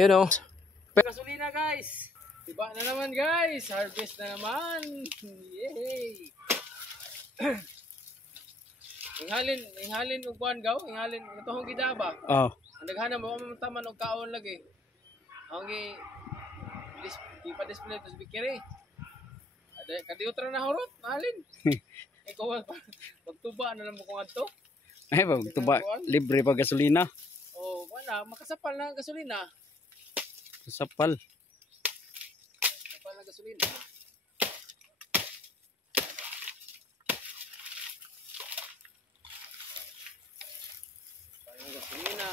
You know. Gasolina guys. Diba na naman guys. Harvest na naman. Yay. Inghalin og kuan gaw, inghalin itohong gidaba. Oh. Naghanap mo taman og kaon lagi. Ang di pa display to bikiri. Ada kadi utra na horot, halin. Ikaw pagtuba na lang mo kung adto. Ay, pagtuba libre pa gasolina. Oh, wala makasapal na gasolina. Kasapal. Kapal na gasolina. Gasolina.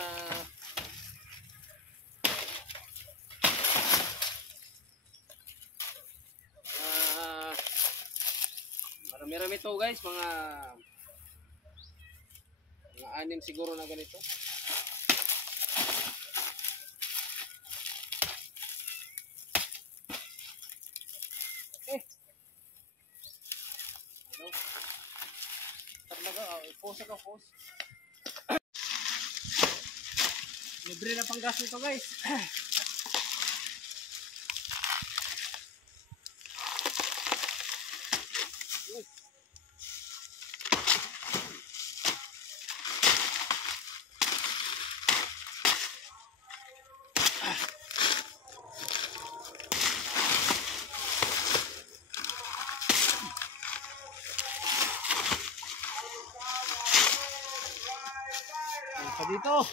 Marami-rami to guys, mga 6 siguro na ganito. Okay. Ano? Talaga, post ako, post. Libre na pang gas nito guys. Pa dito.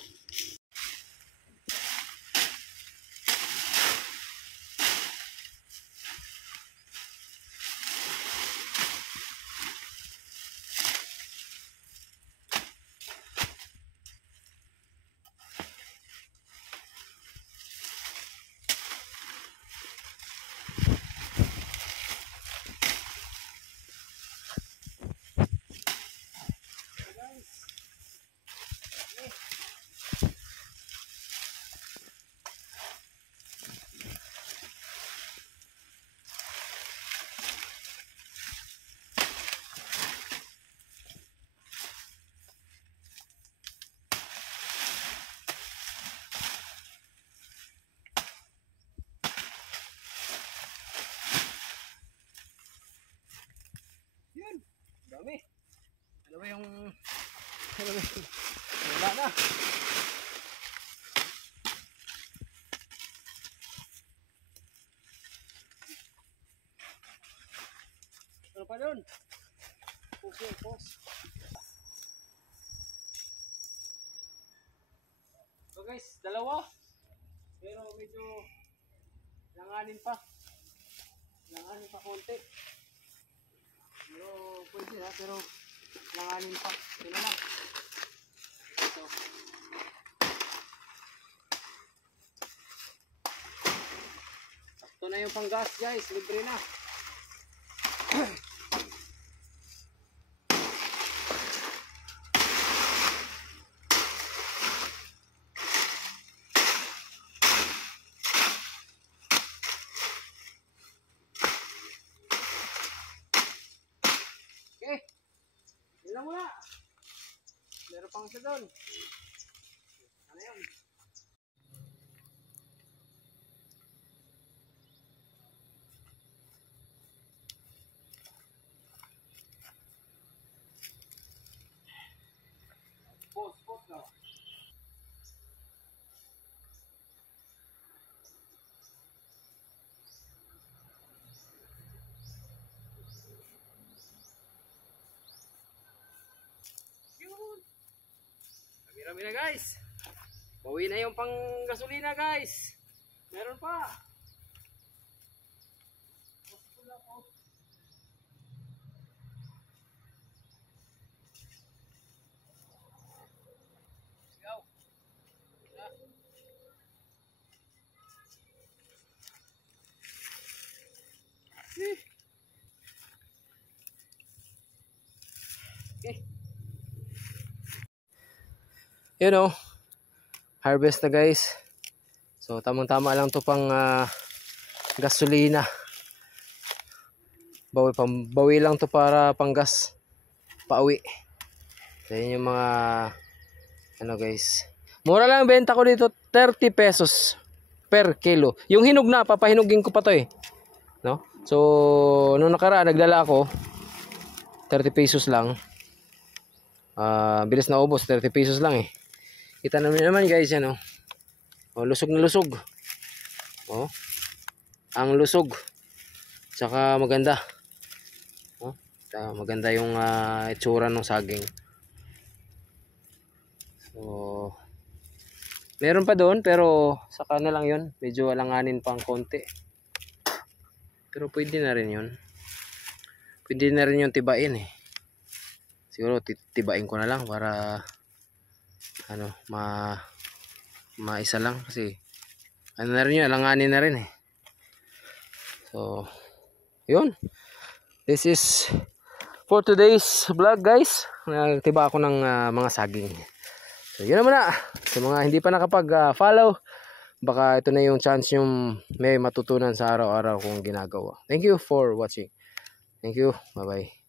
Yun, dami. Ano ba yung wala na. Ano pa doon? Post. So guys, dalawa. Pero medyo langanin pa konti. Pero pwede na, pero langanin pa. Ito na lang. Ito na yung panggas guys, libre na. Okay, ilang muna. Meron pang isa doon. Ano yun? Post na. Rami na guys. Bawi na yung pang gasolina guys. Meron pa. Okay. You know, harvest na guys. So tamang-tama lang to pang gasolina. Bawi lang to para panggas pauwi. So yun yung mga ano guys. Mura lang benta ko dito, 30 pesos per kilo. Yung hinog na, papahinugin ko pa to eh. No? So, nung nakaraan, nagdala ako, 30 pesos lang. Bilis na ubos, 30 pesos lang eh. Kita naman guys, yan oh. Oh, lusog na lusog. Oh. Ang lusog. Tsaka maganda. Oh, maganda yung itsura ng saging. So, meron pa doon pero saka na lang 'yon. Medyo alanganin pang konti. Pero pwede na rin 'yon. Pwede na rin yung tibain eh. Siguro tibain ko na lang para ano, maisa lang kasi ano na rin yun, alanganin na rin eh. So, yun. This is for today's vlog guys. Nagtiba ako ng mga saging. So, yun naman na. Sa mga hindi pa nakapag-follow, baka ito na yung chance yung may matutunan sa araw-araw kong ginagawa. Thank you for watching. Thank you. Bye-bye.